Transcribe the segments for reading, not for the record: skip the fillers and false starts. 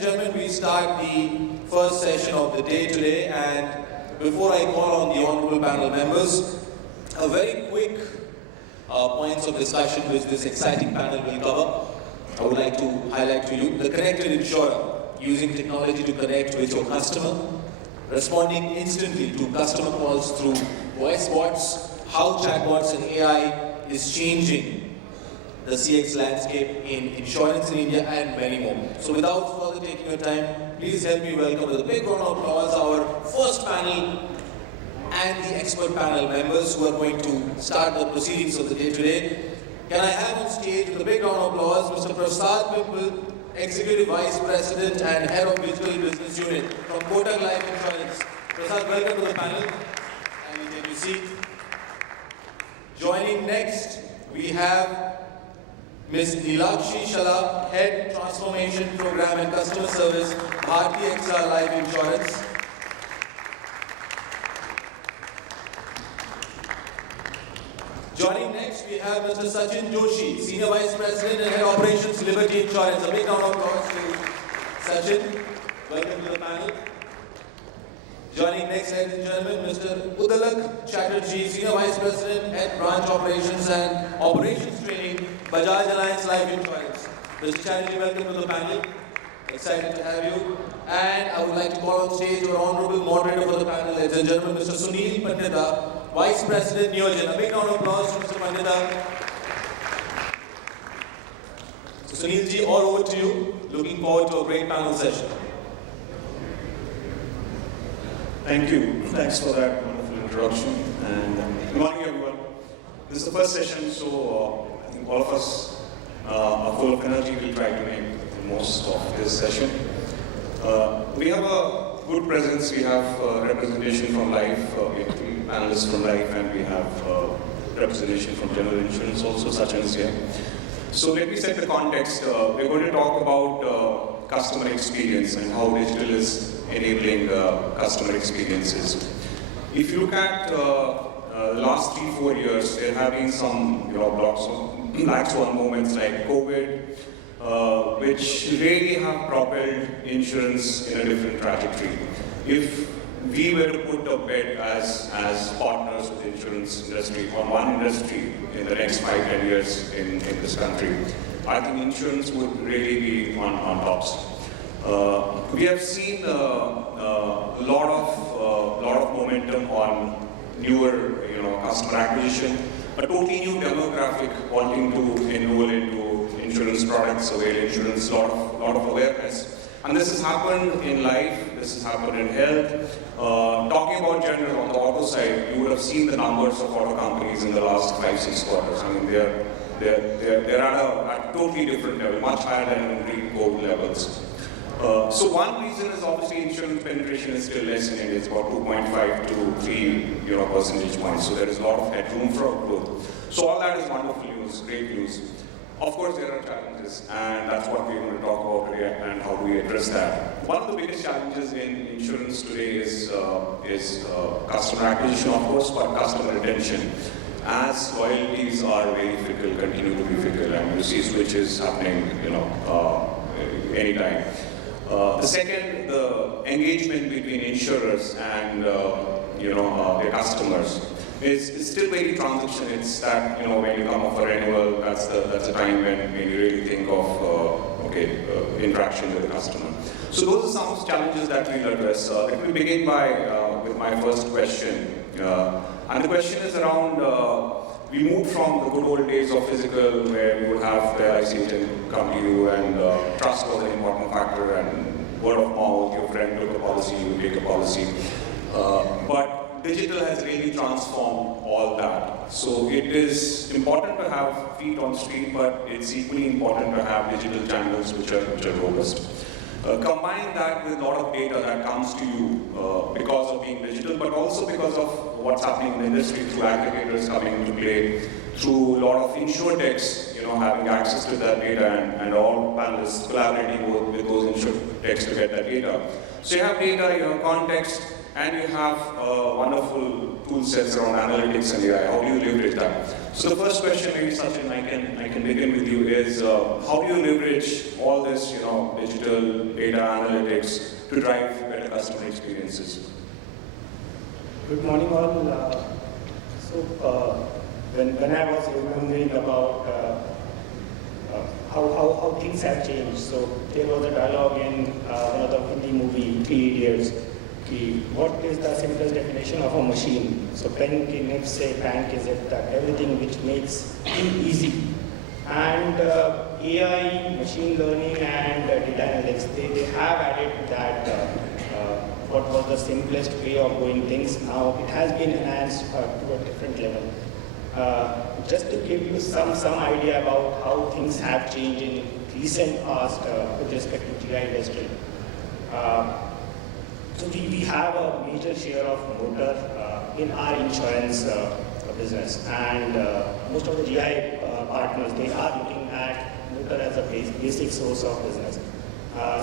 Gentlemen, we start the first session of the day today, and before I call on the honorable panel members, a very quick points of discussion which this exciting panel will cover. I would like to highlight to you the connected insurer, using technology to connect with your customer, responding instantly to customer calls through voice bots, how chatbots and AI is changing the CX landscape in insurance in India, and many more. So without further taking your time, please help me welcome with a big round of applause our first panel and the expert panel members who are going to start the proceedings of the day today. Can I have on stage with a big round of applause Mr. Prasad Pimple, Executive Vice President and Head of Digital Business Unit from Kotak Life Insurance. Prasad, welcome to the panel. And you take your seat. Joining next, we have Ms. Neelakshi, Shalla, Head Transformation Program and Customer Service, Bharti Life Insurance. Joining next, we have Mr. Sachin, Joshi, Senior Vice President and Head Operations, Liberty Insurance. A big round of applause to Sachin. Welcome to the panel. Joining next, ladies and gentlemen, Mr. Uddalak, Chatterjee, Senior Vice President, Head Branch Operations and Operations Training, Bajaj Allianz Life Insurance. Mr. Chatterjee, welcome to the panel. Excited to have you. And I would like to call on stage our honorable moderator for the panel, ladies and gentlemen, Mr. Sunil, Pandita, Vice President, Newgen. A big round of applause to Mr. Pandita. So Sunilji, all over to you. Looking forward to a great panel session. Thank you. Thanks for that wonderful introduction. And good morning, everyone. This is the first session, so I think all of us are full of energy. We'll try to make the most of this session. We have a good presence. We have representation from Life. We have 3 panelists from Life, and we have representation from General Insurance also. Sachin is here. So let me set the context. We're going to talk about customer experience and how digital is enabling customer experiences. If you look at the last 3-4 years, there have been some black swan moments like COVID, which really have propelled insurance in a different trajectory. If we were to put a bet as partners with the insurance industry on one industry in the next 5-10 years in this country, I think insurance would really be on tops. We have seen a lot of momentum on newer, customer acquisition, a totally new demographic wanting to enroll into insurance products, avail insurance, lot of awareness. And this has happened in life, this has happened in health. Talking about general, on the auto side, you would have seen the numbers of auto companies in the last 5-6 quarters. I mean, they're at a totally different level, much higher than in pre-COVID levels. So one reason is obviously insurance penetration is still less in India. It's about 2.5 to 3 percentage points. So there is a lot of headroom for growth. So all that is wonderful news, great news. Of course, there are challenges, and that's what we're going to talk about today, and how do we address that. One of the biggest challenges in insurance today is customer acquisition, of course, but customer retention. As loyalties are very fickle, continue to be fickle, and you see switches happening, anytime. The second, the engagement between insurers and their customers is still very transition. It's that when you come up for renewal, that's the time when you really think of interaction with the customer. So those are some challenges that we'll address. Let me begin with my first question, and the question is around. We moved from the good old days of physical, where you would have the LIC agent come to you, and trust was an important factor, and word of mouth, your friend took a policy, you take a policy. But digital has really transformed all that. So it is important to have feet on street, but it's equally important to have digital channels which are robust. Combine that with a lot of data that comes to you because of being digital, but also because of what's happening in the industry through aggregators coming into play, through a lot of insurtechs, having access to that data, and all panelists collaborating with those insurtechs to get that data. So you have data, you have context, and you have wonderful tool sets around analytics and AI. How do you leverage that? So the first question, maybe Sachin, I can begin with you, is how do you leverage all this, digital data analytics to drive better customer experiences? Good morning, all. When I was remembering about how things have changed, so there was a dialogue in one of the Hindi movie, Three Idiots. What is the simplest definition of a machine? So pen ki nib se bank is it that everything which makes it easy. And AI, machine learning, and data analytics, they have added to that. What was the simplest way of doing things? Now it has been enhanced to a different level. Just to give you some idea about how things have changed in recent past with respect to GI industry. So we have a major share of motor in our insurance business, and most of the GI partners, they are looking at motor as a basic source of business.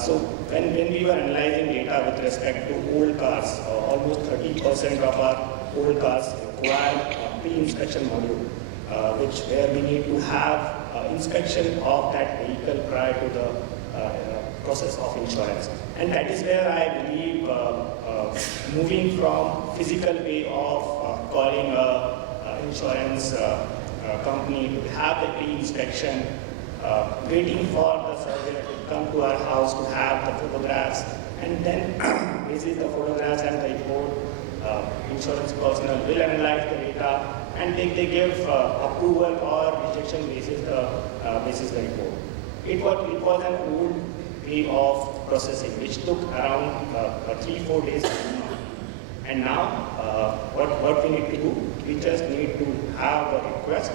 So when we were analyzing data with respect to old cars, almost 30% of our old cars require a pre-inspection module, where we need to have inspection of that vehicle prior to the process of insurance. And that is where I believe moving from physical way of calling an insurance company to have the pre-inspection, waiting for the surveyor to come to our house to have the photographs, and then basis the photographs and the report, insurance personnel will analyze the data and they give approval or rejection basis the report. It was an old way of processing which took around 3-4 days. And now what we need to do, we just need to have a request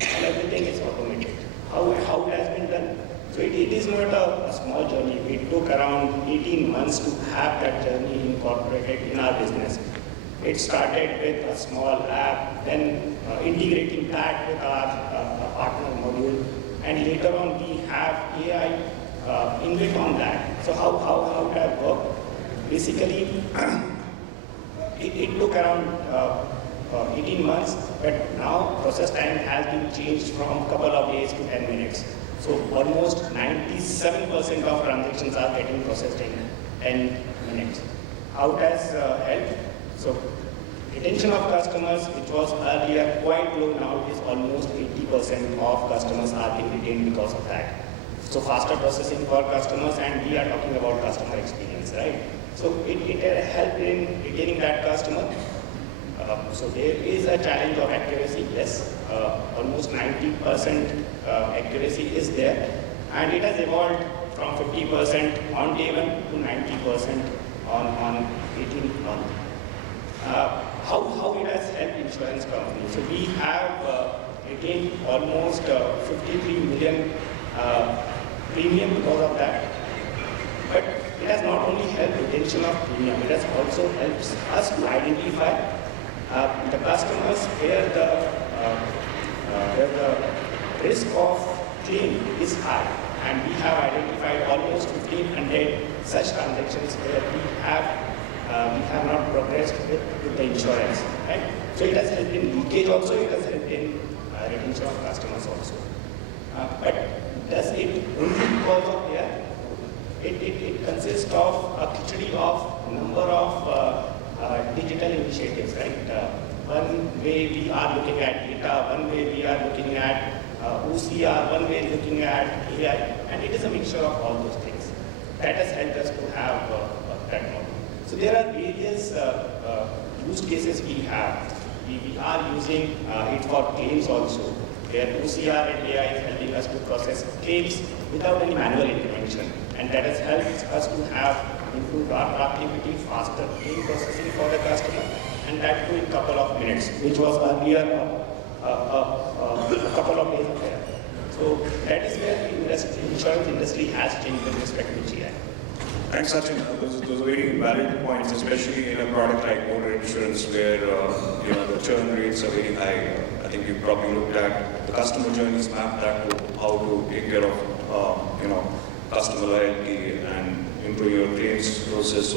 and everything is automated. How it has been done? So it is not a small journey. It took around 18 months to have that journey incorporated in our business. It started with a small app, then integrating that with our partner module, and later on we have AI inbuilt on that. So how that work? Basically, it took around 18 months, but now process time has been changed from a couple of days to 10 minutes. So almost 97% of transactions are getting processed in 10 minutes. How it has helped? So retention of customers, which was earlier quite low, now it is almost 80% of customers are being retained because of that. So faster processing for customers, and we are talking about customer experience, right? So it helped in retaining that customer. So there is a challenge of accuracy, yes. Almost 90% accuracy is there, and it has evolved from 50% on day one to 90% on 18th month. How it has helped insurance companies? So we have retained almost 53 million premium because of that. But it has not only helped retention of premium, it has also helped us to identify the customers where the risk of claim is high. And we have identified almost 1,500 such transactions where we have not progressed with the insurance. Right? So it has helped in leakage also, it has helped in retention of customers also. But does it only because of AI? It consists of a khichdi of number of digital initiatives, right? One way we are looking at data, one way we are looking at OCR, one way looking at AI, and it is a mixture of all those things. That has helped us to have that model. So there are various use cases we have. We are using it for claims also, where OCR and AI is helping us to process claims without any manual intervention. And that has helped us to have improved our productivity, faster claim processing for the customer, and that too in a couple of minutes, which was earlier a couple of days affair. So that is where the insurance industry has changed with respect to GI. Thanks, Sachin. Those are very valid points, especially in a product like motor insurance, where the churn rates are very high. I think you probably looked at the customer journeys, mapped that to how to take care of customer loyalty and improve your claims process.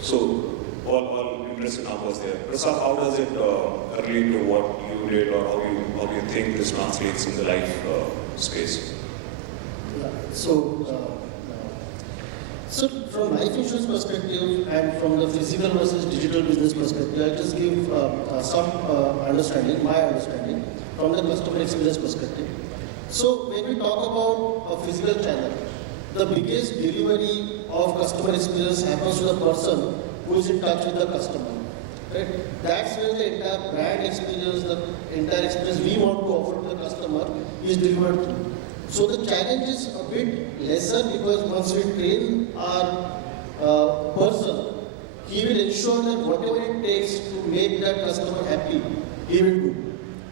So all interest in numbers there. Prasad, how does it relate to what you did, or how you think this translates in the life space? Yeah. So from life insurance perspective and from the physical versus digital business perspective, I'll just give some understanding, my understanding, from the customer experience perspective. So when we talk about a physical channel, the biggest delivery of customer experience happens to the person who is in touch with the customer. Right? That's where the entire brand experience, the entire experience we want to offer to the customer is delivered through. So the challenge is a bit lesser because once we train our person, he will ensure that whatever it takes to make that customer happy, he will do.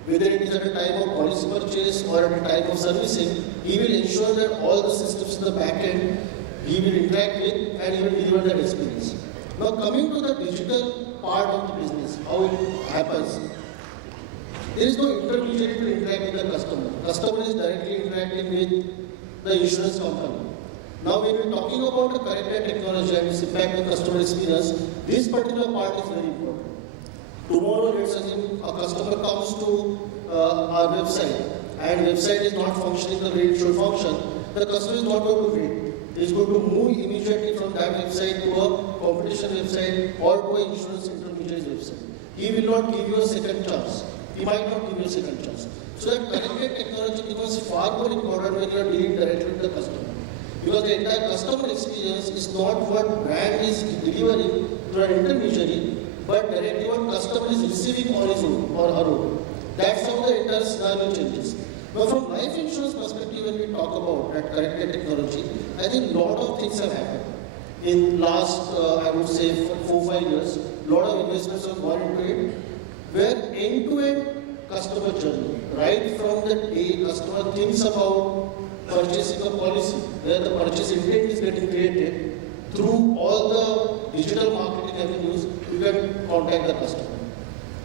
Whether it is at a time of policy purchase or at a time of servicing, he will ensure that all the systems in the back end he will interact with and he will deliver that experience. Now coming to the digital part of the business, how it happens. There is no intermediary to interact with the customer. Customer is directly interacting with the insurance company. Now when we are talking about the connected technology and its impact on customer experience, this particular part is very important. Tomorrow, let's assume a customer comes to our website and website is not functioning the way it should function, the customer is not going to wait. He is going to move immediately from that website to a competition website or to an insurance intermediary's website. He will not give you a second chance. He might not give you a second chance. So that connected technology becomes far more important when you are dealing directly with the customer. Because the entire customer experience is not what brand is delivering to an intermediary, but directly what customer is receiving on his own or her own. That's how the entire scenario changes. Now from life insurance perspective, when we talk about that connected technology, I think a lot of things have happened. In last, I would say, 4-5 years, a lot of investments have gone into it, where end-to-end customer journey, right from the day customer thinks about purchasing a policy, where the purchase intent is getting created, through all the digital marketing avenues, you can contact the customer.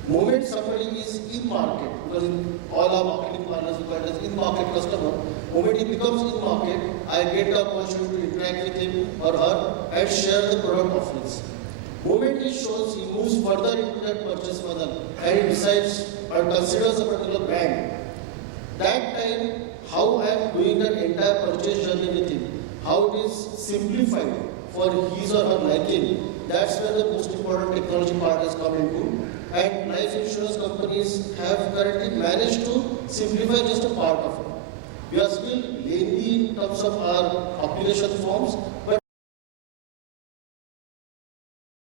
Moment somebody is in market, because all our marketing partners require as in-market customer, moment he becomes in market, I get the opportunity to interact with him or her and share the product offerings. Moment he shows, he moves further into that purchase funnel and he decides or considers a particular brand. That time, how I am doing that entire purchase journey with him, how it is simplified for his or her liking, that's where the most important technology part has come into. And life insurance companies have currently managed to simplify just a part of it. We are still lengthy in terms of our application forms, but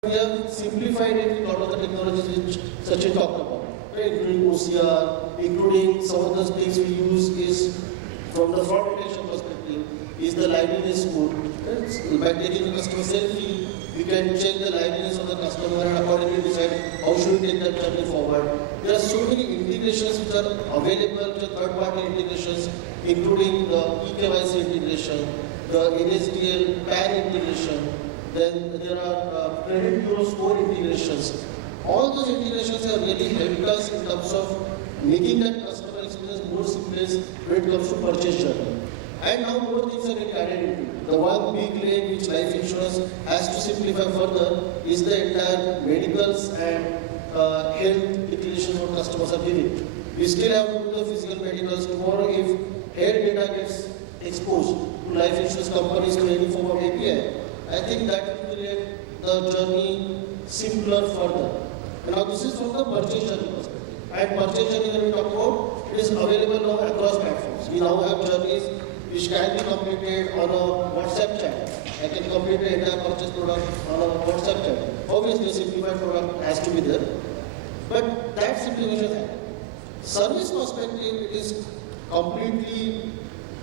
we have simplified it with a lot of the technologies which Sachin talked about, right? Including OCR, including some of the things we use is from the fraud detection perspective, is the liveliness score. Right? By taking a customer selfie, we can check the liveliness of the customer and accordingly decide how should we take that journey forward. There are so many integrations which are available, which are third-party integrations, including the eKYC integration, the NSDL PAN integration, then there are credit bureau score integrations. All those integrations have really helped us in terms of making that customer experience more seamless when it comes to purchase journey. And now more things are getting added into it. The one big leg which life insurance has to simplify further is the entire medicals and health declaration what customers are giving. We still have to do the physical medicals. Tomorrow if health data gets exposed to life insurance companies to any form of API, I think that will make the journey simpler further. And now this is from the purchase journey perspective. And purchase journey when we talk about, it is available now across platforms. We now have journeys which can be completed on a WhatsApp chat. I can complete the entire purchase product on a WhatsApp chat. Obviously, a simplified product has to be there, but that simplification happens. Service perspective, it is completely,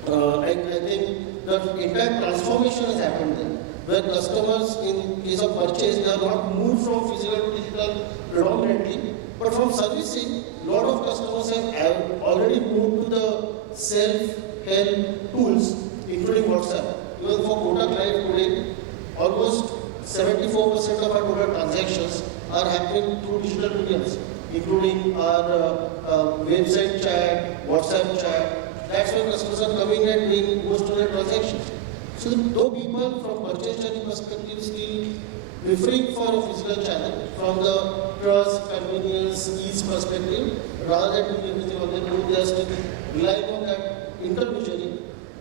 I think the entire transformation has happened there, where customers, in case of purchase, they are not moved from physical to digital predominantly, but from servicing, a lot of customers have already moved to the self-help tools, including WhatsApp. Even for kotak Life today, almost 74% of our total transactions are happening through digital mediums, including our website chat, WhatsApp chat. That's where customers are coming and doing most of their transactions. So though people from purchase journey perspective still preferring for a physical channel from the trust, convenience, ease perspective, rather than doing everything on their own. They are still relying on that intermediary.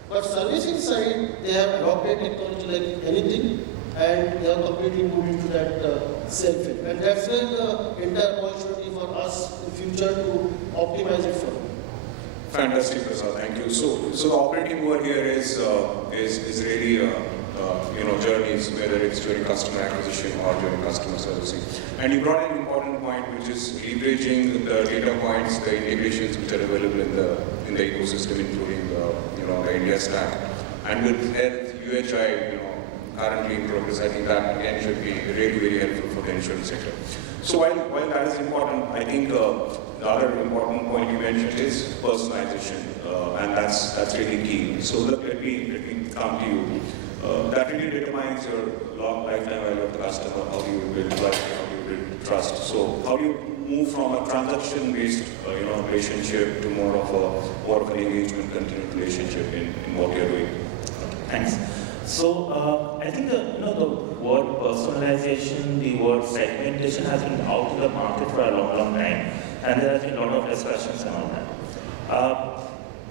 But servicing side, they have adopted technology like anything, and they have completely moved into that self-help. And that's where the entire opportunity for us in future to optimize it for. Fantastic, Prasad. Thank you. So the operating word here is really journeys, whether it's during customer acquisition or during customer servicing. And you brought in an important point, which is leveraging the data points, the integrations which are available in the ecosystem, including the India stack. And with health, UHI, currently in progress, I think that again should be really very helpful for the insurance sector. So while that is important, I think the other important point you mentioned is personalization, and that's really key. So let me come to you. That really determines your lifetime value of the customer, how do you build trust, how do you build trust. So how do you move from a transaction-based relationship to more of an engagement, continued relationship in what you're doing? Thanks. So I think the word personalization, the word segmentation has been out in the market for a long time, and there has been a lot of discussions around that.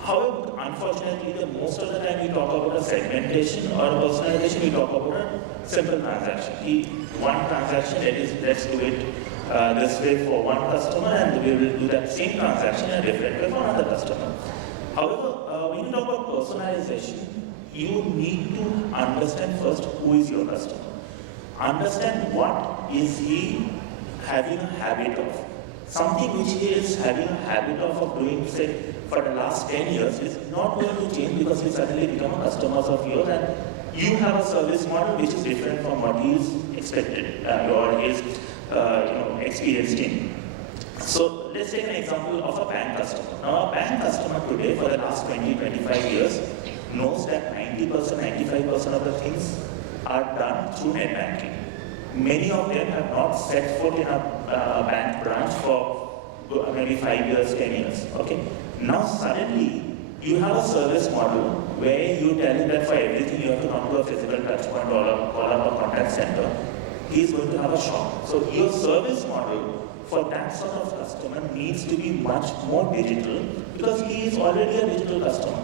However, unfortunately, most of the time we talk about a segmentation or a personalization, we talk about a simple transaction. One transaction, let's do it this way for one customer, and we will do that same transaction in a different way for another customer. However, when you talk about personalization, you need to understand first who is your customer. Understand what is he having a habit of. Something which he is having a habit of doing, say, for the last 10 years is not going to change because he suddenly become a customer of yours and you have a service model which is different from what he is expected or is experienced in. So let's take an example of a bank customer. Now a bank customer today for the last 20-25 years knows that 90%, 95% of the things are done through net banking. Many of them have not set foot in a bank branch for maybe 5 years, 10 years. Okay. Now suddenly you have a service model where you tell him that for everything you have to come to a physical touch point or call up a contact center. He is going to have a shock. So your service model for that sort of customer needs to be much more digital because he is already a digital customer.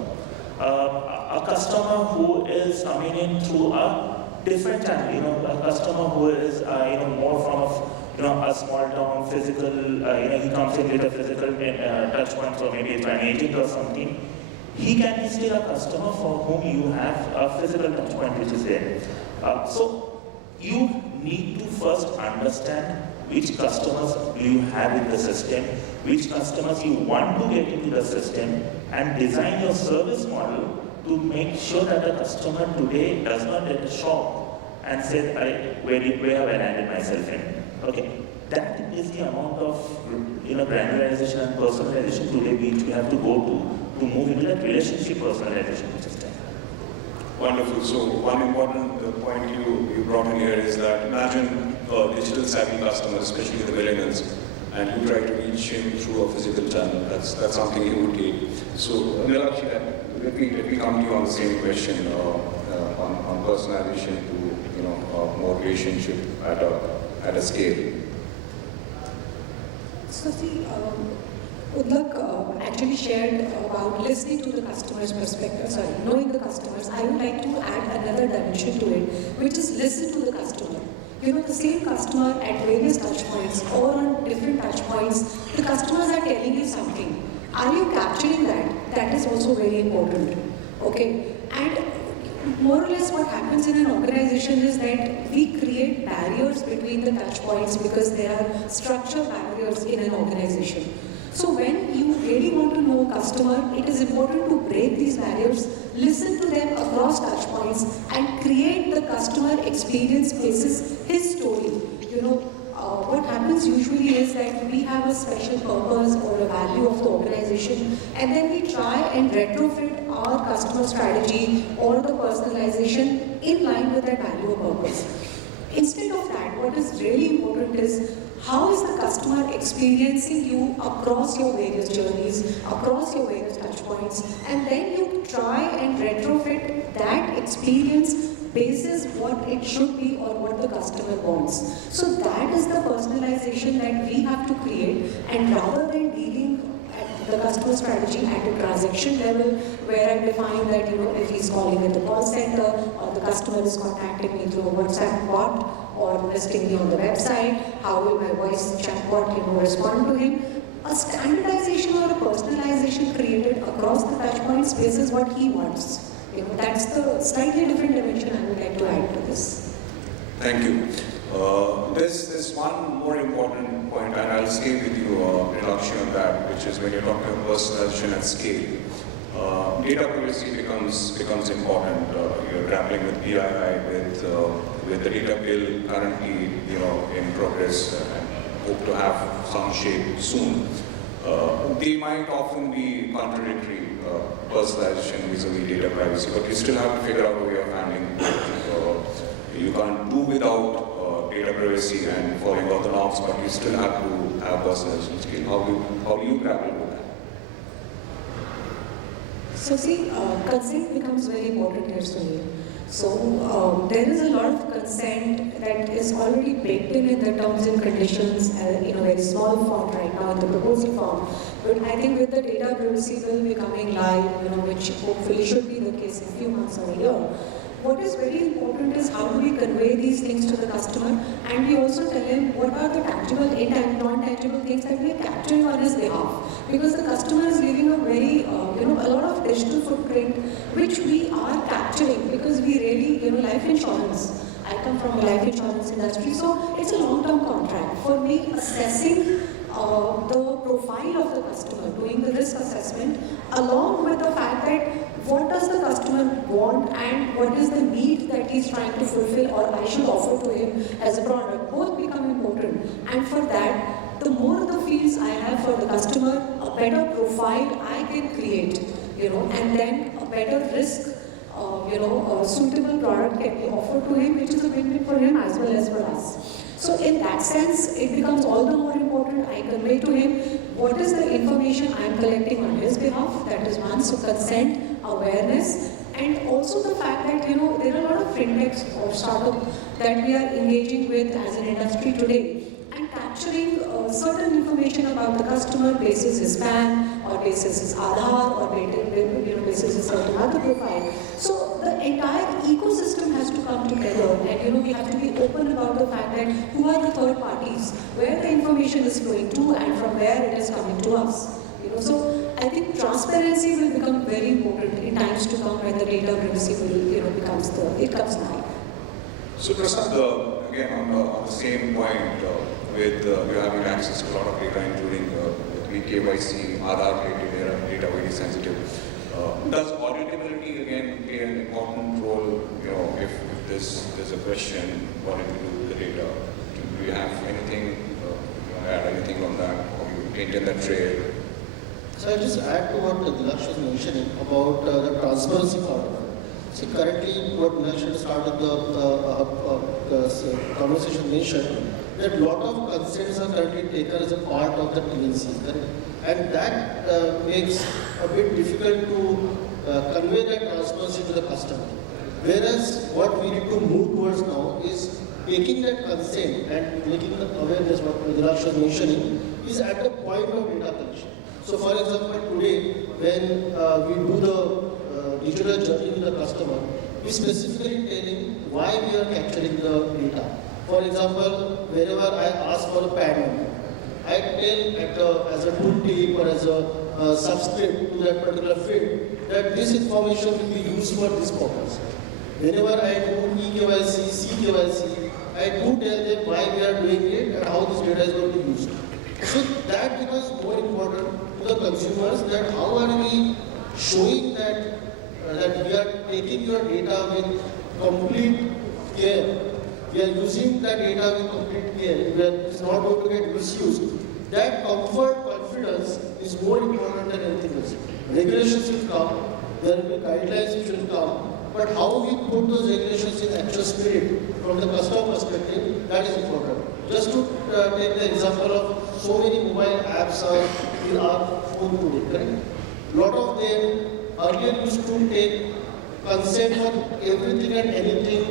A customer who is coming in through a different channel, a customer who is more from a small town physical, he comes in with a physical touch point, so maybe it's an agent or something. He can be still a customer for whom you have a physical touch point which is there. So you need to first understand which customers do you have in the system, which customers you want to get into the system, and design your service model to make sure that the customer today does not get a shock and say, where have I landed myself in? Okay, that is the amount of granularization and personalization today which we have to go to move into that relationship personalization which is there. Wonderful. So one important point you brought in here is that imagine a digital savvy customer, especially the millennials, and you try to reach him through a physical channel. That's something he would take. So Neelakshi, let me come to you on the same question on personalization to more relationship at a scale. So see, Uddalak actually shared about listening to the customer's perspective, knowing the customers. I would like to add another dimension to it, which is listen to the customer. The same customer at various touch points or on different touch points, the customers are telling you something. Are you capturing that? That is also very important. Okay? And more or less what happens in an organization is that we create barriers between the touch points because there are structural barriers in an organization. So when you really want to know a customer, it is important to break these barriers, listen to them across touch points and create the customer experience basis his story. What happens usually is that we have a special purpose or a value of the organization and then we try and retrofit our customer strategy or the personalization in line with that value or purpose. Instead of that, what is really important is how is the customer experiencing you across your various journeys, across your various touch points, and then you try and retrofit that experience basis what it should be or what the customer wants. So that is the personalization that we have to create, and rather than dealing the customer strategy at a transaction level, where I define that, if he's calling at the call center or the customer is contacting me through a WhatsApp bot or listing me on the website, how will my voice chatbot, respond to him? A standardization or a personalization created across the touch points basis what he wants. That's the slightly different dimension I would like to add to this. Thank you. There's one more important point, and I'll stay with you, Neelakshi, on that, which is when you're talking about personalization at scale, data privacy becomes important. You're grappling with PII, with the data bill currently, in progress, and hope to have some shape soon. They might often be contradictory, personalization vis-a-vis data privacy, but you still have to figure out a way of handling both. You can't do without data privacy and following all the norms, but you still have to have personalization scale. How do you grapple with that? So see, consent becomes very important here, Sunil. So there is a lot of consent that is already baked in the terms and conditions in a very small font right now in the proposal form. But I think with the data privacy bill becoming live, which hopefully should be the case in a few months or a year, what is very important is how do we convey these things to the customer, and we also tell him what are the tangible and non-tangible things that we are capturing on his behalf. Because the customer is leaving a very, a lot of digital footprint, which we are capturing because we really, life insurance. I come from a life insurance industry, so it's a long-term contract. For me, assessing the profile of the customer, doing the risk assessment, along with the fact that what does the customer want and what is the need that he's trying to fulfill or I should offer to him as a product, both become important. And for that, the more the fields I have for the customer, a better profile I can create, and then a better risk, suitable product can be offered to him, which is a win-win for him as well as for us. So in that sense, it becomes all the more important I convey to him what is the information I am collecting on his behalf. That is one, so consent, awareness, and also the fact that, there are a lot of fintechs or startups that we are engaging with as an industry today, and capturing certain information about the customer basis his PAN, or basis his Aadhaar, or basis his certain other profile. So the entire ecosystem has to come together, and we have to be open about the fact that who are the third parties, where the information is flowing to, and from where it is coming to us. So I think transparency will become very important in times to come when the data privacy will comes live. So Prasad, again on the same point, with you having access to a lot of data, including KYC, Aadhaar related data, very sensitive. Does auditability again play an important role? If there's a question, what do you do with the data? Do you have anything? Add anything on that, or you maintain that trail? So I'll just add to what Neelakshi was mentioning about the transparency part. See, currently what Neelakshi started the conversation mentioned that a lot of consents are currently taken as a part of the TNC, correct? And that makes a bit difficult to convey that transparency to the customer. Whereas what we need to move towards now is taking that consent and making the awareness, what Neelakshi was mentioning, is at the point of data collection. So for example, today when we do the digital journey with the customer, we specifically tell him why we are capturing the data. For example, whenever I ask for a PAN number, I tell as a tooltip or as a subscript to that particular field that this information will be used for this purpose. Whenever I do eKYC, CKYC, I do tell them why we are doing it and how this data is going to be used. So that becomes more important to the consumers, that how are we showing that we are taking your data with complete care. We are using that data with complete care. It's not going to get misused. That comfort, confidence is more important than anything else. Regulations will come, there will be guidelines which will come, but how we put those regulations in actual spirit from the customer perspective, that is important. Just to take the example of so many mobile apps are in our phone today, correct? A lot of them earlier used to take consent for everything and anything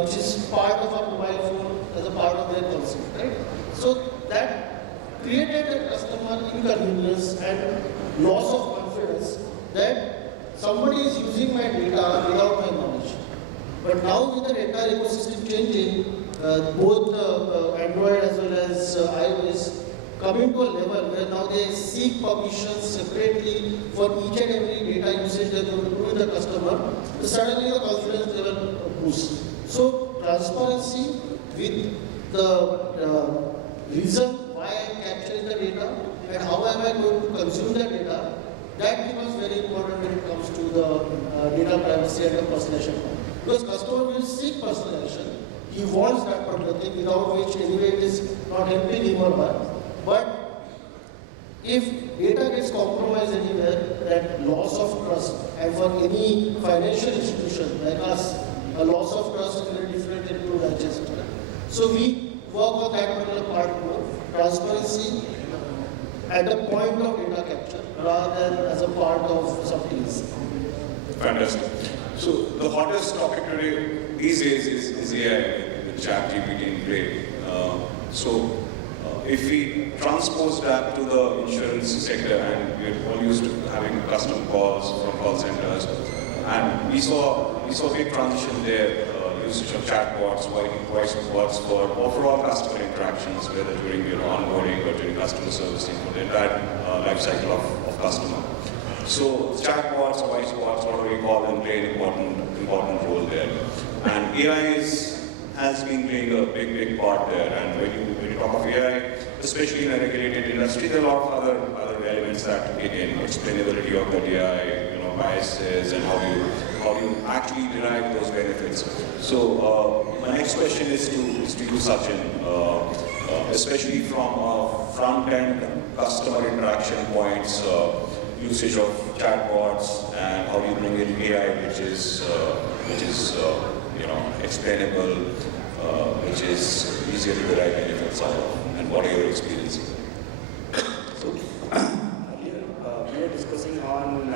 which is part of our mobile phone as a part of their consent, right? So that created a customer inconvenience and loss of confidence that somebody is using my data without my knowledge. But now with the entire ecosystem changing, both Android as well as iOS coming to a level where now they seek permissions separately for each and every data usage they're going to do with the customer, suddenly the confidence level boosts. So transparency with the reason why I'm capturing the data and how am I going to consume the data, that becomes very important when it comes to the data privacy and the personalization. Because customer will seek personalization. He wants that particular thing without which anyway it is not helping him or her. But if data gets compromised anywhere, that loss of trust, and for any financial institution like us, a loss of trust is very different than to digest. So we work on that particular part more, transparency at the point of data capture rather than as a part of subtleties. Fantastic. So the hottest topic today these days is AI with Chatterjee in play. If we transpose that to the insurance sector, and we're all used to having custom calls from call centers, and we saw a big transition there, usage of chatbots, voice bots for overall customer interactions, whether during your onboarding or during customer servicing, for the entire life cycle of customer. So chatbots, voice bots, whatever we call them, play an important role there. And AI has been playing a big part there. And when you talk of AI, especially in a regulated industry, there are a lot of other elements that kick in. Explainability of the AI, biases, and how you actually derive those benefits. So my next question is to you, Sachin, especially from front-end customer interaction points, usage of chatbots, and how you bring in AI, which is explainable, which is easier to derive benefits out of, and what are your experiences? So, we were discussing on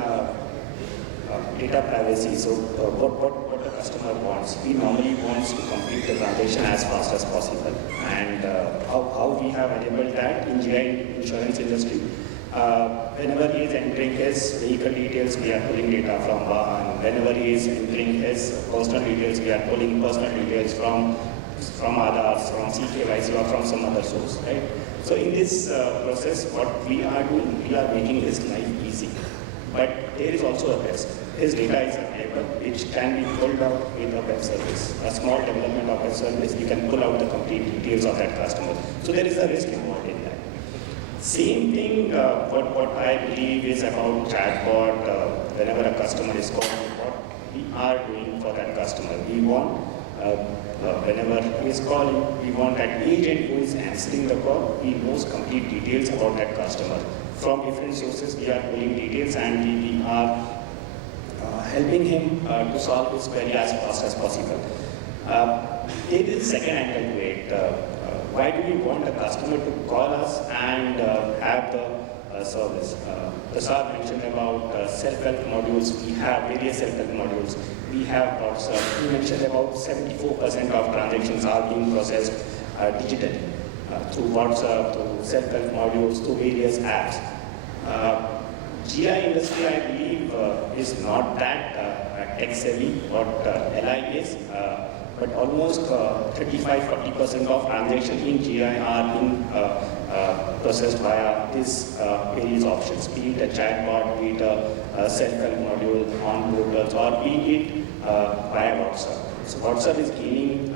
data privacy. So, what the customer wants. He normally wants to complete the transaction as fast as possible, and how we have enabled that in GI insurance industry. Whenever he is entering his vehicle details, we are pulling data from Vahan. Whenever he is entering his personal details, we are pulling personal details from Aadhaar, from CKYC, or from some other source, right? So in this process, what we are doing, we are making his life easy. But there is also a risk. His data is available, which can be pulled out with a web service. A small development of web service, you can pull out the complete details of that customer. So there is a risk involved in that. Same thing, what I believe is about chatbot, whenever a customer is calling, what we are doing for that customer. We want, whenever he is calling, we want that agent who is answering the call, he knows complete details about that customer. From different sources, we are pulling details, and we are helping him to solve his query as fast as possible. There is a second angle to it. Why do we want a customer to call us and have the service? Prasad mentioned about self-help modules. We have various self-help modules. We have WhatsApp. He mentioned about 74% of transactions are being processed digitally through WhatsApp, through self-help modules, through various apps. GI industry, I believe, is not that tech-savvy, what LI is. But almost 35-40% of transactions in GI are being processed via these various options, be it a chatbot, be it a self-help module on portals, or be it via WhatsApp. So WhatsApp is gaining,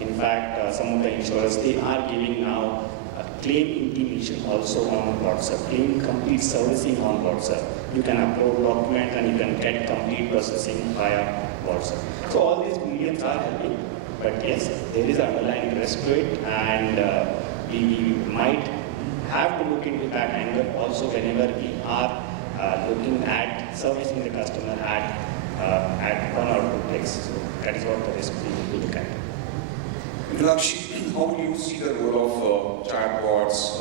in fact, some of the insurers, they are giving now claim intimation also on WhatsApp, claim complete servicing on WhatsApp. You can upload documents and you can get complete processing via WhatsApp. So all these mediums are helping, but yes, there is underlying risk to it, and we might have to look into that angle also whenever we are looking at servicing the customer at one or two clicks. So that is what the risk we look at. Neelakshi, how do you see the role of chatbots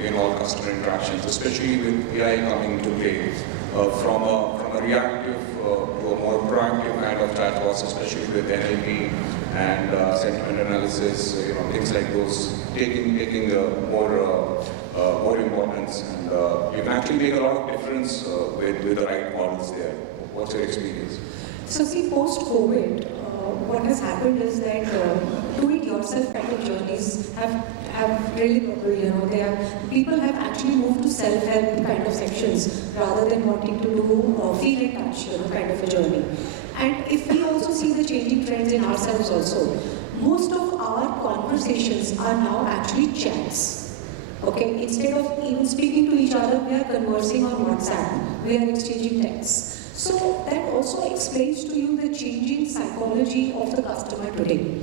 in all customer interactions, especially with AI coming into play from a reactive to a more proactive kind of chatbots, especially with NLP and sentiment analysis, things like those taking more importance, and you can actually make a lot of difference with the right models there. What's your experience? So see, post-COVID, what has happened is that do-it-yourself kind of journeys have really, people have actually moved to self-help kind of sections rather than wanting to do feel and touch, kind of a journey. And if we also see the changing trends in ourselves also, most of our conversations are now actually chats. Okay, instead of even speaking to each other, we are conversing on WhatsApp, we are exchanging texts. So that also explains to you the changing psychology of the customer today.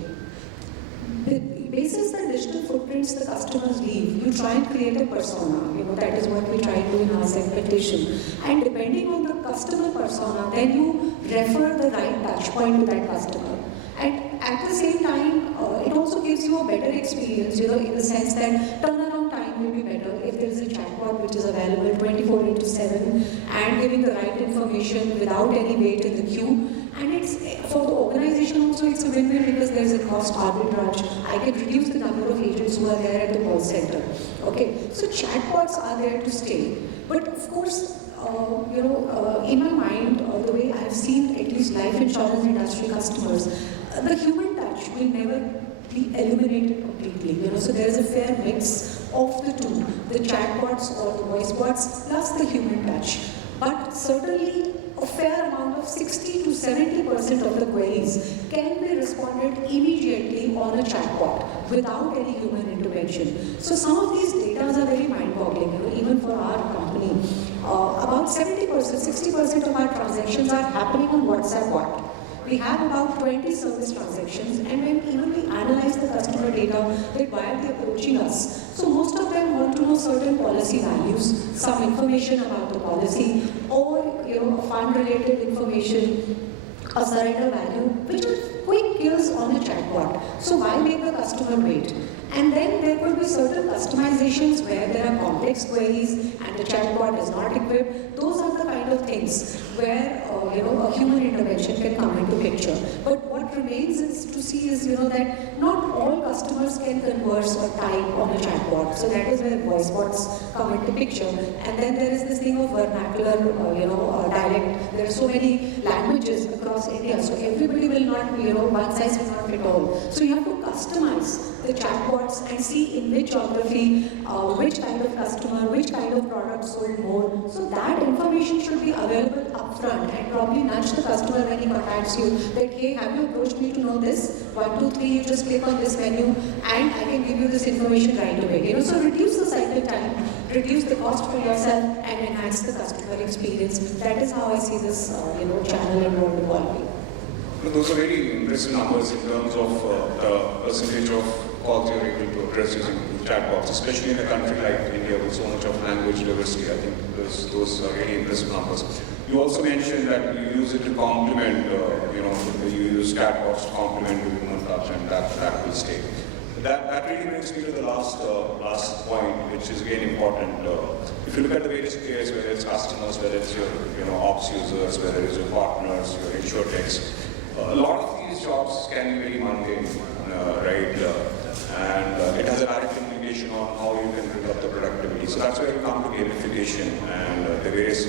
Basis the digital footprints the customers leave, you try and create a persona. That is what we try to do in our segmentation. And depending on the customer persona, then you refer the right touch point to that customer. And at the same time, it also gives you a better experience, in the sense that turnaround time will be better if there is a chatbot which is available 24/7 and giving the right information without any wait in the queue. And it's for the organization also, it's a win-win because there's a cost arbitrage. I can reduce the number of agents who are there at the call center. Okay, so chatbots are there to stay. But of course, in my mind, the way I've seen at least life insurance industry customers, the human touch will never be eliminated completely. So there is a fair mix of the two, the chatbots or the voice bots plus the human touch. But certainly a fair amount of 60 to 70% of the queries can be responded immediately on a chatbot without any human intervention. So some of these data are very mind-boggling, even for our company. About 70%, 60% of our transactions are happening on WhatsApp bot. We have about 20 service transactions, and when even we analyze the customer data, that why are they approaching us? So most of them want to know certain policy values, some information about the policy, or fund-related information, a surrender value, which are quick kills on a chatbot. So why make the customer wait? And then there could be certain customizations where there are complex queries and the chatbot is not equipped. Those are the kind of things where a human intervention can come into picture. But what remains is to see is that not all customers can converse or type on a chatbot. So that is where voice bots come into picture. And then there is this thing of vernacular, dialect. There are so many languages across India, so everybody will not be, one size will not fit all. So you have to customize the chatbots and see in which geography, which kind of customer, which kind of product sold more. So that information should be available upfront and probably nudge the customer when he contacts you that, hey, have you approached me to know this? 1, 2, 3, you just click on this menu and I can give you this information right away. So reduce the cycle time, reduce the cost for yourself and enhance the customer experience. That is how I see this, channel and world evolving. Those are very impressive numbers in terms of the percentage of calls you're able to address using chatbots, especially in a country like India with so much of language diversity. I think those are really impressive numbers. You also mentioned that you use it to complement, you use chatbots to complement the human touch, and that will stay. That really brings me to the last point, which is again important. If you look at the various players, whether it's customers, whether it's your ops users, whether it's your partners, your insurtechs, a lot of these jobs can be very mundane, right? And it has a direct implication on how you can bring up the productivity. So that's where we come to gamification and the various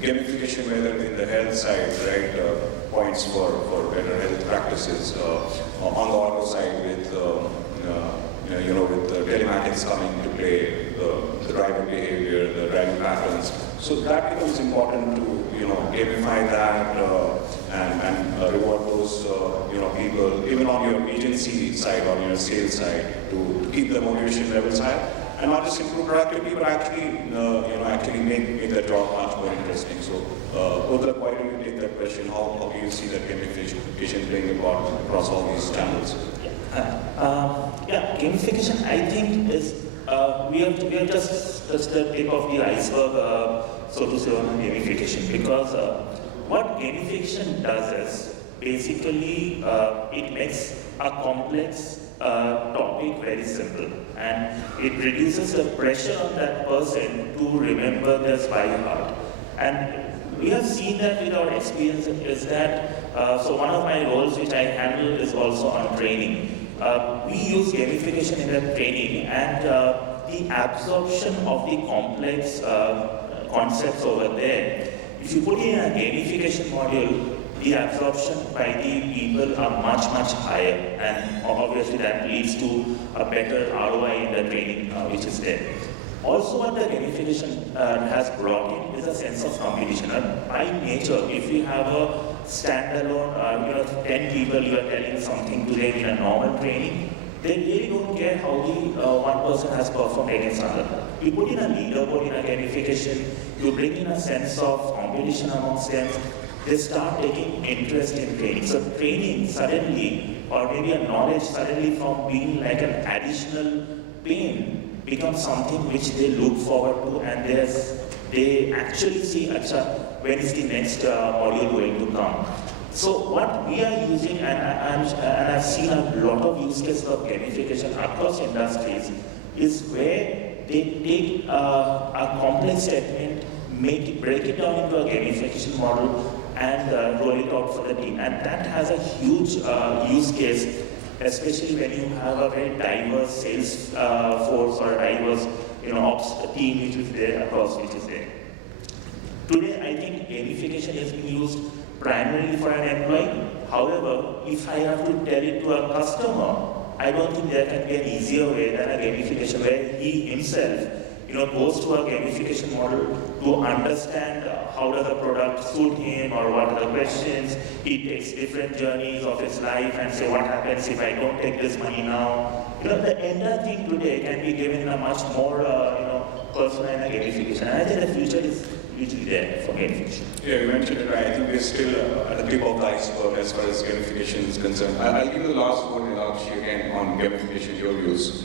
gamification, whether in the health side, right? Points for better health practices. On the auto side, with with telematics coming into play, the driver behavior, the driving patterns. So that becomes important to gamify that and reward those people, even on your agency side, on your sales side, to keep the motivation levels high, and not just improve productivity, but actually make that job much more interesting. So, Uddalak, why don't you take that question? How do you see that gamification playing a part across all these channels? Gamification, I think, is we have just the tip of the iceberg, so to say, on gamification, because what gamification does is basically it makes a complex topic very simple, and it reduces the pressure on that person to remember this by heart. And we have seen that with our experience is that, so one of my roles which I handle is also on training. We use gamification in the training, and the absorption of the complex concepts over there, if you put in a gamification module, the absorption by the people are much, much higher, and obviously that leads to a better ROI in the training which is there. Also, what the gamification has brought in is a sense of competition. By nature, if you have a standalone, 10 people you are telling something to them in a normal training, they really don't care how the one person has performed against another. You put in a leaderboard in a gamification, you bring in a sense of competition amongst them, they start taking interest in training. So training suddenly, or maybe a knowledge suddenly from being like an additional pain, becomes something which they look forward to, and they actually see, when is the next module going to come. So what we are using, and I've seen a lot of use cases of gamification across industries, is where they take a complex statement, break it down into a gamification model, and roll it out for the team. And that has a huge use case, especially when you have a very diverse sales force or a diverse ops team which is there across which is there. Today, I think gamification is being used primarily for an employee. However, if I have to tell it to a customer, I don't think there can be an easier way than a gamification where he himself goes to a gamification model to understand how does the product suit him or what are the questions. He takes different journeys of his life and say, what happens if I don't take this money now? The entire thing today can be given in a much more personal and gamification. And I think the future is usually there for gamification. Yeah, you mentioned it right. I think we're still at the tip of the iceberg as far as gamification is concerned. I'll give you the last word, Neelakshi, again on gamification, your views.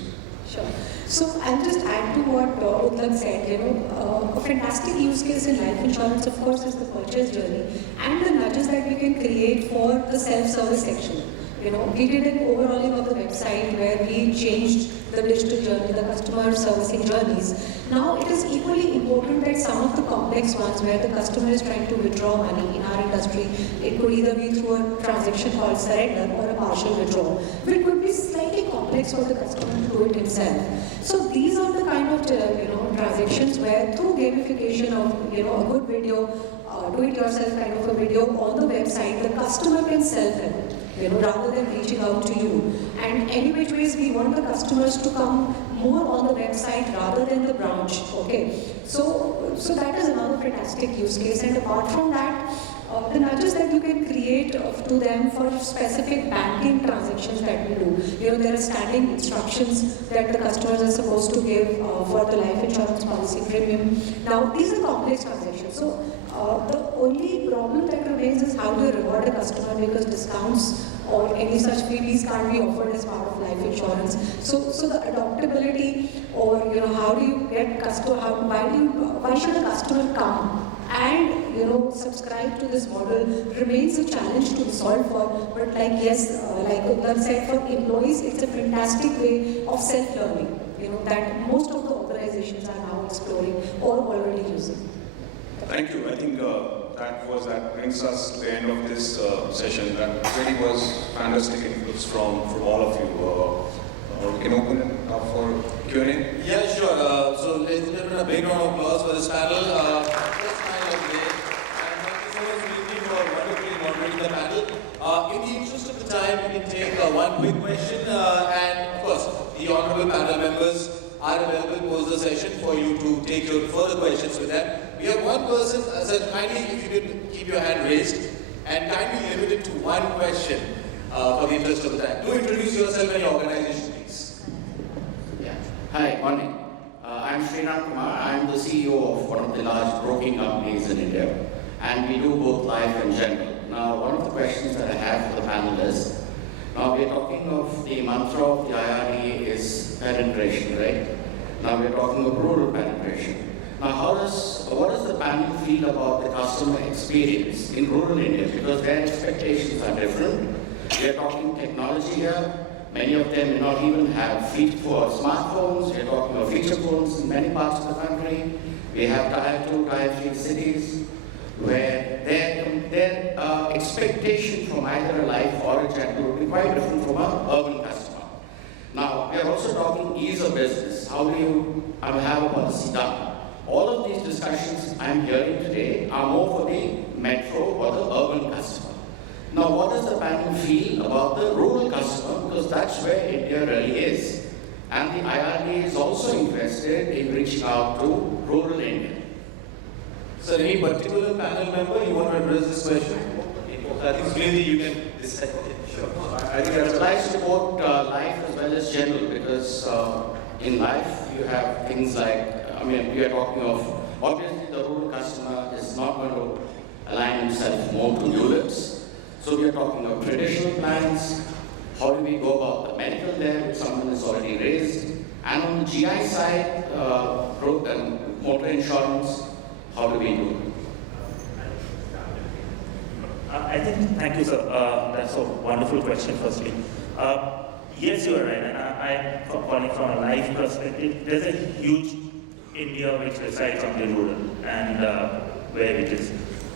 Sure. So I'll just add to what Uddalak said. A fantastic use case in life insurance, of course, is the purchase journey and the nudges that we can create for the self-service section. We did an overhauling of the website where we changed the digital journey, the customer servicing journeys. Now it is equally important that some of the complex ones where the customer is trying to withdraw money in our industry, it could either be through a transaction called surrender or a partial withdrawal. But it could be slightly complex for the customer to do it himself. So these are the kind of transactions where through gamification of a good video, do-it-yourself kind of a video on the website, the customer can self-help. Rather than reaching out to you. And any which ways, we want the customers to come more on the website rather than the branch. Okay, so that is another fantastic use case. And apart from that, the nudges that you can create to them for specific banking transactions that we do. There are standing instructions that the customers are supposed to give for the life insurance policy premium. Now, these are complex transactions. So the only problem that remains is how to reward a customer, because discounts or any such freebies can't be offered as part of life insurance. So the adaptability, or how do you get customer? Why should a customer come and subscribe to this model remains a challenge to be solved for. But like Uddalak said, for employees, it's a fantastic way of self-learning. That most of the organizations are now exploring or already using. Thank you. I think that brings us to the end of this session. That really was fantastic inputs from all of you. We can open it up for Q&A. Yeah, sure. So ladies and gentlemen, a big round of applause for this panel. First panel of the day. And thank you so much, Bharti, for wonderfully moderating the panel. In the interest of the time, we can take one quick question. And of course, the honorable panel members are available post the session for you to take your further questions with them. We have one person, kindly if you could keep your hand raised and kindly limit it to one question for the interest of the time. Do introduce yourself and your organization, please. Yeah. Hi, morning. I'm Srinath Kumar. I'm the CEO of one of the large broking companies in India, and we do both life and general. Now, one of the questions that I have for the panelists, now we're talking of the mantra of the IRD is penetration, right? Now we're talking of rural penetration. Now, what does the panel feel about the customer experience in rural India? Because their expectations are different. We are talking technology here. Many of them may not even have feet for smartphones. We are talking of feature phones in many parts of the country. We have Tier 2, Tier 3 cities. where their expectation from either a life or a general would be quite different from an urban customer. Now, we are also talking ease of business. How do you have a policy done? All of these discussions I'm hearing today are more for the metro or the urban customer. Now, what does the panel feel about the rural customer? Because that's where India really is. And the IRD is also interested in reaching out to rural India. So, any particular panel member you want to address this question? I think clearly you can decide. Sure. I think that's I support life as well as general, because in life you have things like, we are talking of, obviously the rural customer is not going to align himself more to ULIPs. So we are talking of traditional plans. How do we go about the medical there, which someone has already raised? And on the GI side, motor insurance, how do we do it? Thank you, sir. That's a wonderful question, firstly. Yes, you are right, and I'm calling from a life perspective. There's a huge India which resides on the rural and where it is.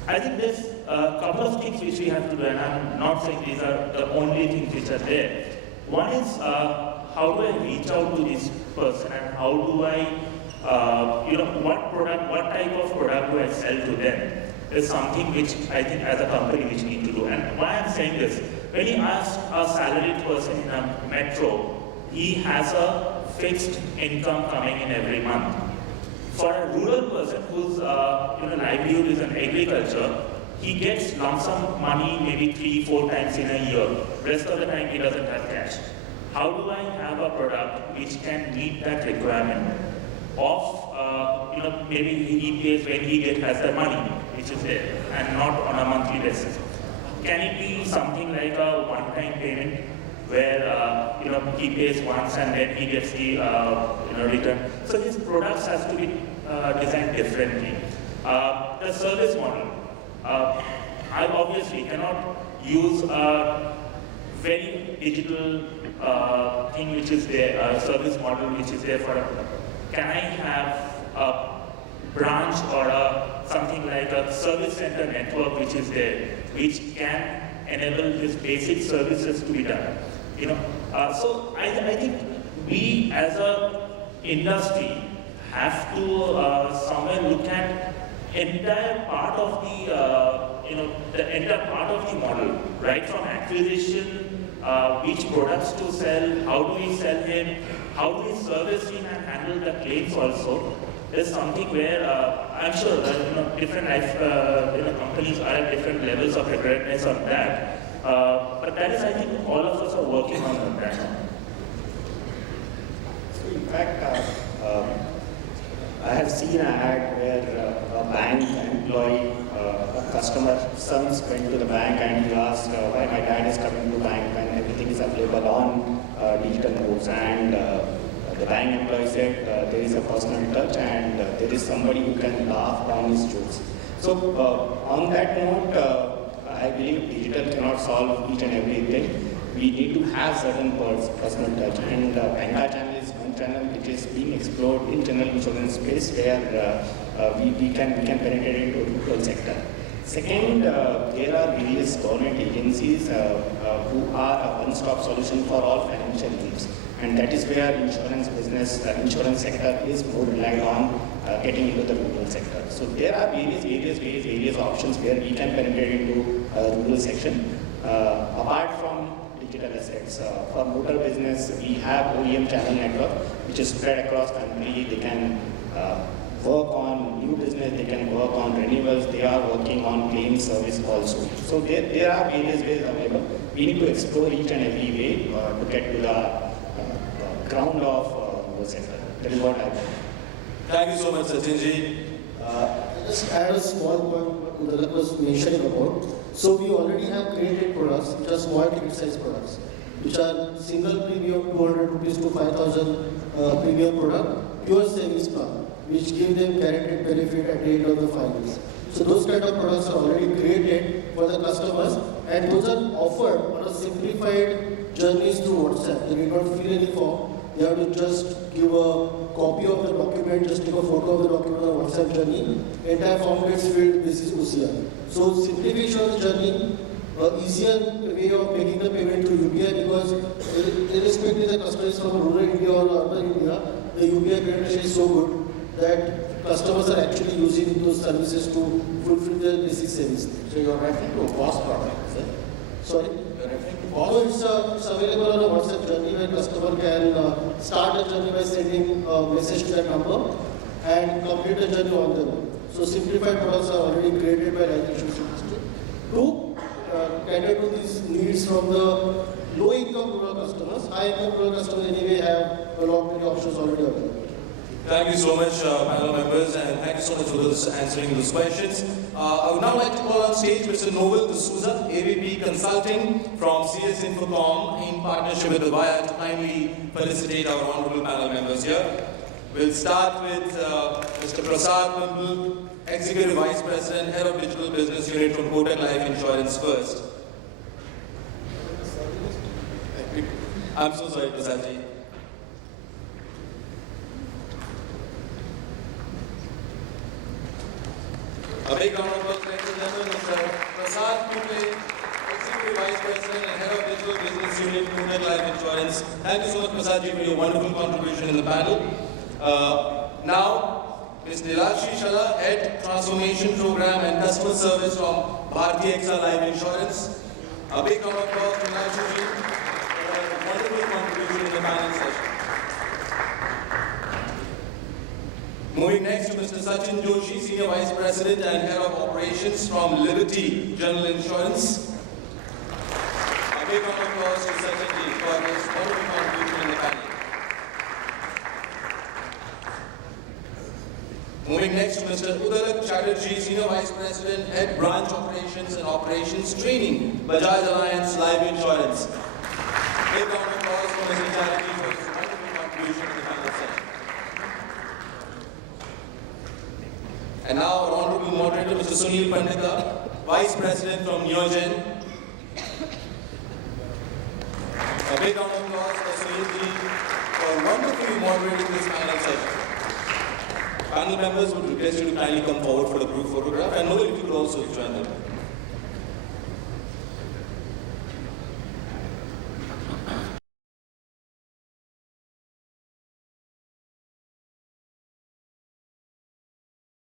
I think there's a couple of things which we have to do, and I'm not saying these are the only things which are there. One is, how do I reach out to this person, and how do I, what type of product do I sell to them? Is something which I think as a company which need to do. And why I'm saying this, when you ask a salaried person in a metro, he has a fixed income coming in every month. For a rural person whose livelihood is in agriculture, he gets lump sum money maybe 3-4 times in a year. Rest of the time he doesn't have cash. How do I have a product which can meet that requirement of maybe he pays when he has the money which is there and not on a monthly basis? Can it be something like a one-time payment where he pays once and then he gets the return? So these products has to be designed differently. The service model. I obviously cannot use a very digital thing which is there, a service model which is there for a product. Can I have a branch or something like a service center network which is there, which can enable these basic services to be done? So I think we as a industry have to somewhere look at entire part of the entire part of the model, right from acquisition, which products to sell, how do we sell him, how do we service him and handle the claims also, is something where I'm sure that different life companies are at different levels of preparedness on that. But that is, I think, all of us are working on that. So in fact, I have seen an ad where a bank employee, a customer, son went to the bank and he asked why my dad is coming to the bank when everything is available on digital modes, and the bank employee said there is a personal touch and there is somebody who can laugh on his jokes. So on that note, I believe digital cannot solve each and everything. We need to have certain personal touch, and Pandita channel is one channel which is being explored in general insurance space where we can penetrate into rural sector. Second, there are various government agencies who are a one-stop solution for all financial needs, and that is where insurance business, insurance sector is more relied on getting into the rural sector. So there are various options where we can penetrate into rural section. Apart from digital assets, for motor business, we have OEM channel network which is spread across country. They can work on new business, they can work on renewals, they are working on claim service also. So there are various ways available. We need to explore each and every way to get to the ground of rural sector. That is what I think. Thank you so much, Sachin. Just add a small point what Uddalak was mentioning about. So we already have created products which are small ticket size products, which are single premium 200 rupees to 5,000 premium product, pure savings plan, which give them guaranteed benefit at the end of the 5 years. So those kind of products are already created for the customers, and those are offered on a simplified journeys through WhatsApp. They need not fill any form. they have to just give a copy of the document, just take a photo of the document on WhatsApp journey. Entire form gets filled, this is OCR. So simplification of the journey, easier way of making the payment through UPI, because irrespective of the customer is from rural India or urban India, the UPI penetration is so good that customers are actually using those services to fulfill their basic savings. So you're referring to a POS product, is it? Sorry? You're referring to No, POS? it's available on a WhatsApp journey where customer can start the journey by sending a message to that number and complete the journey on their own. So simplified products are already created by life insurance industry to cater to these needs from the low-income rural customers. High-income rural customers anyway have a lot many options already available. Thank you so much, panel members, and thank you so much for answering those questions. I would now like to call on stage Mr. Noel D'Souza, AVP Consulting from CS Infocom in partnership with Bajaj, to kindly felicitate our honorable panel members here. We'll start with Mr. Prasad Pimple, Executive Vice President, Head of Digital Business Unit from Kotak Life Insurance first. I'm so sorry, Prasadji. A big round of applause, ladies and gentlemen, Mr. Prasad Pimple, Executive Vice President and Head of Digital Business Unit, Kotak Life Insurance. Thank you so much, Prasadji, for your wonderful contribution in the panel. Now, Ms. Neelakshi Shalla, Head Transformation Program and Customer Service from Bharti Life Insurance. A big round of applause to Neelakshi for a wonderful contribution in the panel session. Moving next to Mr. Sachin Joshi, Senior Vice President and Head of Operations from Liberty General Insurance. A big round of applause to Sachin for his wonderful contribution in the panel. Moving next to Mr. Uddalak Chatterjee, Senior Vice President, Head Branch Operations and Operations Training, Bajaj Allianz Life Insurance. Big round of applause for Mr. Chatterjee for his wonderful contribution to the panel session. And now our Honorable Moderator, Mr. Sunil Pandita, Vice President from Newgen. A big round of applause for Sunil for wonderfully moderating this panel session. Panel members would request you to kindly come forward for the group photograph, and Noel, if you could also join them.